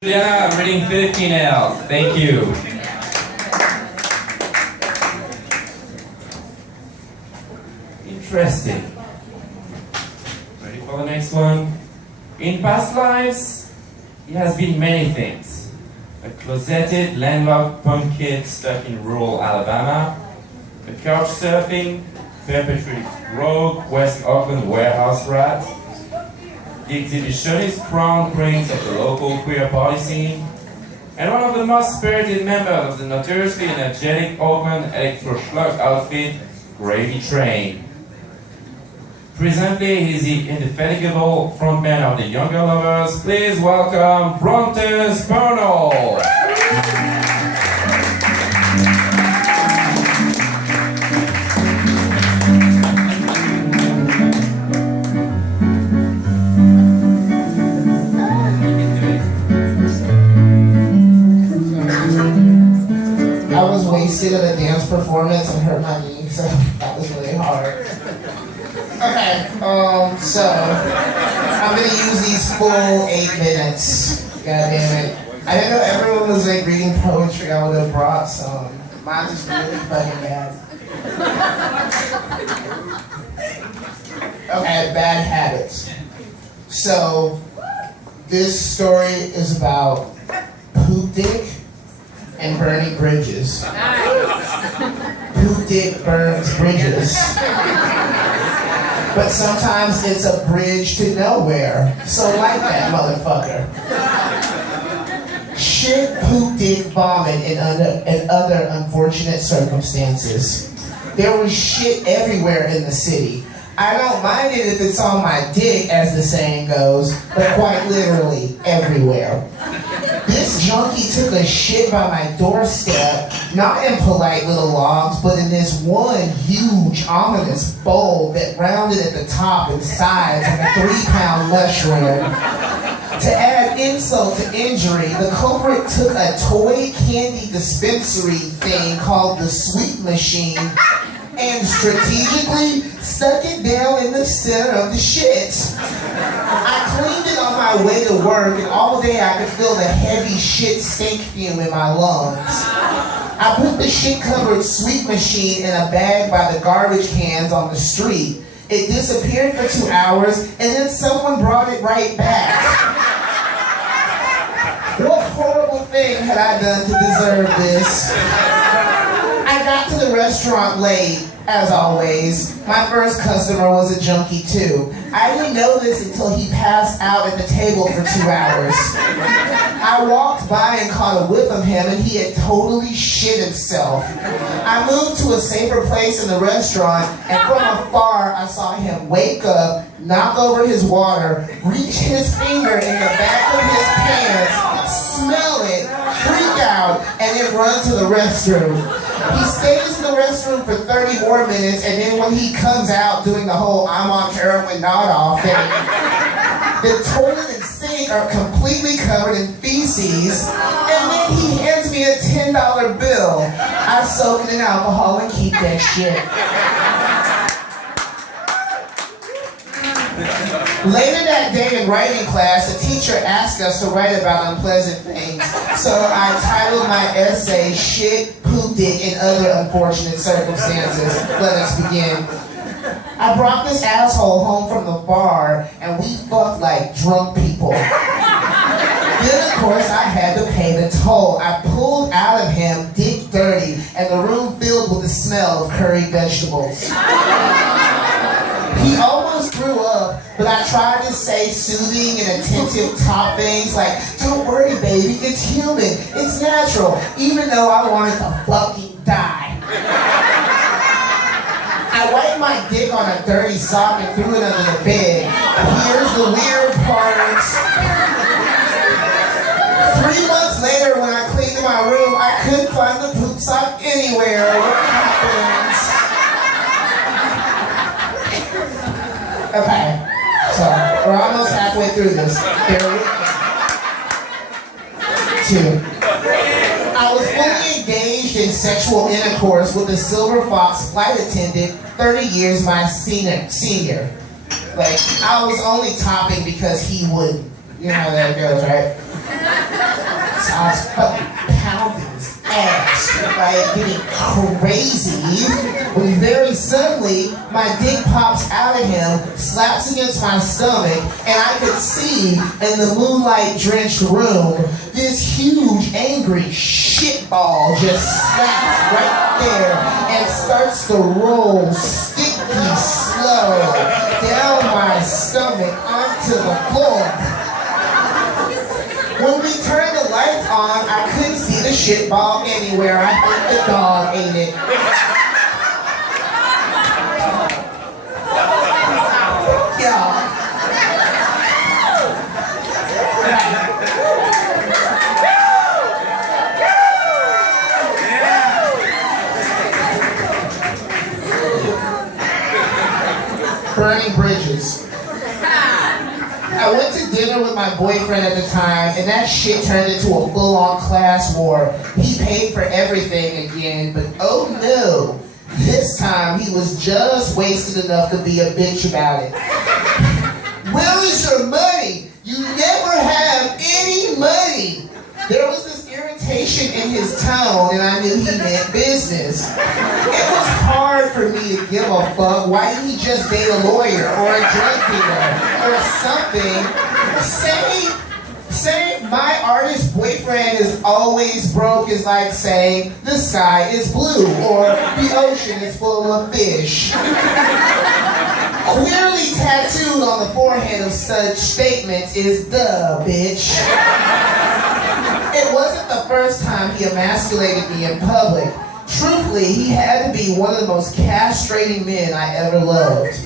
Juliana, I'm reading Filipino. Thank you. Interesting. Ready for the next one? In past lives, he has been many things. A closeted, landlocked punk kid stuck in rural Alabama, a couch surfing, perpetually rogue West Auckland warehouse rat. The exhibitionist crown prince of the local queer party scene, and one of the most spirited members of the notoriously energetic Auckland electro-schluck outfit, Gravy Train. Presently, he is the indefatigable frontman of the Younger Lovers. Please welcome Brontez Purnell. At a dance performance and hurt my knee, so that was really hard. Okay, so I'm gonna use these full 8 minutes. God damn it. I didn't know everyone was like reading poetry. I would have brought some. Mine's just really fucking bad. Okay, bad habits. So this story is about poop dick and burning bridges. Poop dick burns bridges. But sometimes it's a bridge to nowhere. So like that motherfucker. Shit, poop, dick, vomit, and other unfortunate circumstances. There was shit everywhere in the city. I don't mind it if it's on my dick, as the saying goes, but quite literally, everywhere. This junkie took a shit by my doorstep, not in polite little logs, but in this one huge, ominous bowl that rounded at the top and sides like a 3-pound mushroom. To add insult to injury, the culprit took a toy candy dispensary thing called the Sweet Machine and strategically stuck it down in the center of the shit. I cleaned it on my way to work, and all day I could feel the heavy shit stink fume in my lungs. I put the shit-covered Sweet Machine in a bag by the garbage cans on the street. It disappeared for 2 hours, and then someone brought it right back. What horrible thing had I done to deserve this? I got to the restaurant late, as always. My first customer was a junkie too. I didn't know this until he passed out at the table for 2 hours. I walked by and caught a whiff of him, and he had totally shit himself. I moved to a safer place in the restaurant, and from afar I saw him wake up, knock over his water, reach his finger in the back of his pants, smell it, freak out, and then run to the restroom. He stays in the restroom for 30 more minutes, and then when he comes out doing the whole I'm on heroin nod off thing, the toilet and sink are completely covered in feces, and then he hands me a $10 bill. I soak it in alcohol and keep that shit. Later that day in writing class, the teacher asked us to write about unpleasant things. So I titled my essay, Shit, Poop, Dick, and Other Unfortunate Circumstances. Let us begin. I brought this asshole home from the bar, and we fucked like drunk people. Then, of course, I had to pay the toll. I pulled out of him, dick dirty, and the room filled with the smell of curried vegetables. He almost threw up, but I tried to say soothing and attentive top things like, don't worry, baby, it's human, it's natural, even though I wanted to fucking die. I wiped my dick on a dirty sock and threw it under the bed. Here's the weird part. 3 months later, when I cleaned my room, I couldn't find the poop sock anywhere. What happened? Okay, so we're almost halfway through this. Bear with me. 2. I was fully engaged in sexual intercourse with a Silver Fox flight attendant, 30 years my senior. Like, I was only topping because he wouldn't. You know how that goes, right? I was fucking pounding his ass, like getting crazy. When very suddenly, my dick pops out of him, slaps against my stomach, and I could see in the moonlight-drenched room, this huge, angry shitball just slaps right there and starts to roll sticky slow down my stomach onto the floor. When we turned the lights on, I couldn't see the shitball anywhere. I think the dog ate it. Y'all. Burning bridges. I went to dinner with my boyfriend at the time, and that shit turned into a full-on class war. He paid for everything again, but oh no, this time he was just wasted enough to be a bitch about it. Where is your money? You never have any money. There was this irritation in his tone, and I knew he meant business. It was hard for me to give a fuck. Why didn't he just date a lawyer or a drug dealer or something? Say my artist boyfriend is always broke is like saying the sky is blue or the ocean is full of fish. Clearly tattooed on the forehead of such statements is duh, bitch. It wasn't the first time he emasculated me in public. Truthfully, he had to be one of the most castrating men I ever loved.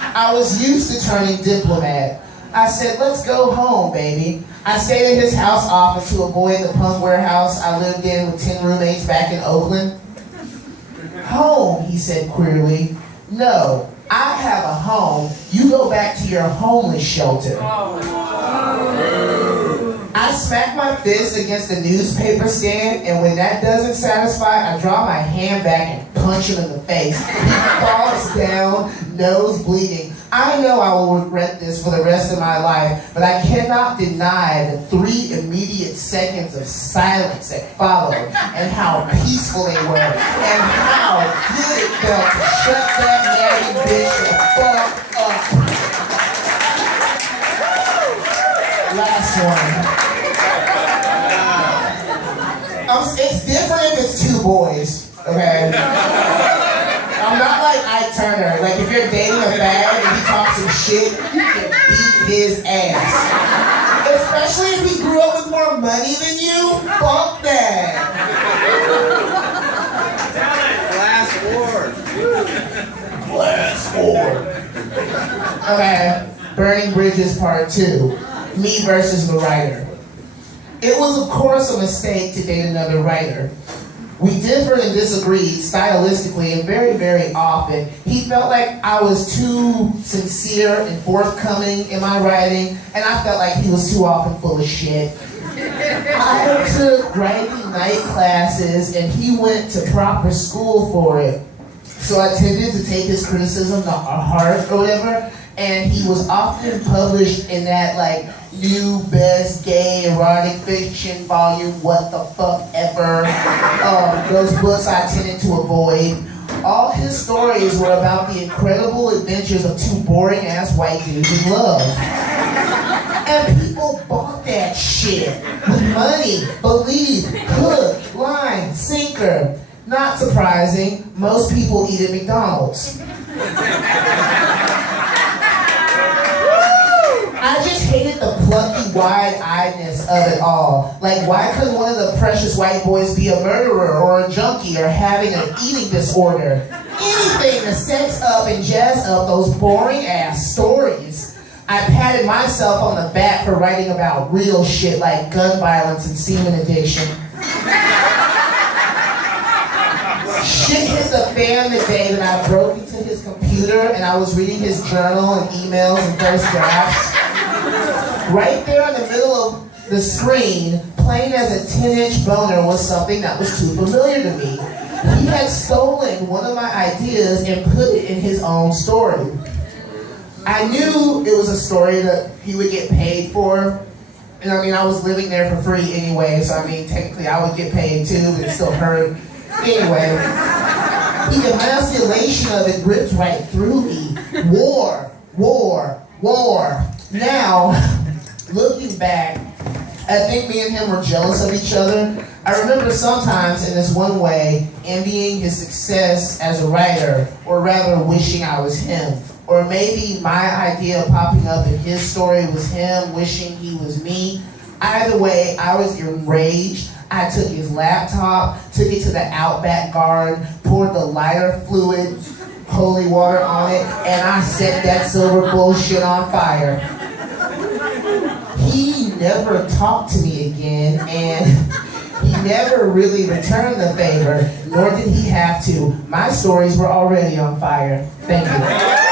I was used to turning diplomat. I said, let's go home, baby. I stayed at his house often to avoid the punk warehouse I lived in with 10 roommates back in Oakland. Home, he said queerly. No, I have a home. You go back to your homeless shelter. I smack my fist against the newspaper stand, and when that doesn't satisfy, I draw my hand back and punch him in the face. He falls down, nose bleeding. I know I will regret this for the rest of my life, but I cannot deny the 3 immediate seconds of silence that followed, and how peaceful they were, and how good it felt to shut that nagging bitch the fuck up. Last one. It's different if it's 2 boys, okay? I'm not like Ike Turner. Like, if you're dating a fag and he talks some shit, you can beat his ass. Especially if he grew up with more money than you. Fuck that. Class war. Okay, Burning Bridges Part 2. Me versus the writer. It was, of course, a mistake to date another writer. We differed and disagreed stylistically and very, very often. He felt like I was too sincere and forthcoming in my writing, and I felt like he was too often full of shit. I took writing night classes, and he went to proper school for it. So I tended to take his criticism to heart or whatever, and he was often published in that, like, new best gay erotic fiction volume, what the fuck ever. Those books I tended to avoid. All his stories were about the incredible adventures of 2 boring ass white dudes in love. And people bought that shit with money, believe, hook, line, sinker. Not surprising, most people eat at McDonald's. I just hated the plucky wide-eyedness of it all. Like, why couldn't one of the precious white boys be a murderer or a junkie or having an eating disorder? Anything to sex up and jazz up those boring-ass stories. I patted myself on the back for writing about real shit like gun violence and semen addiction. Shit hit the fan the day that I broke into his computer and I was reading his journal and emails and first drafts. Right there in the middle of the screen, plain as a 10-inch boner was something that was too familiar to me. He had stolen one of my ideas and put it in his own story. I knew it was a story that he would get paid for, And I mean, I was living there for free anyway, so I mean, technically I would get paid too, and it still hurt. Anyway, the emasculation of it ripped right through me. War, war, war. Now, looking back, I think me and him were jealous of each other. I remember sometimes in this one way, envying his success as a writer, or rather wishing I was him. Or maybe my idea of popping up in his story was him wishing he was me. Either way, I was enraged. I took his laptop, took it to the Outback Garden, poured the lighter fluid, holy water on it, and I set that silver bullshit on fire. He never talked to me again, and he never really returned the favor, nor did he have to. My stories were already on fire. Thank you.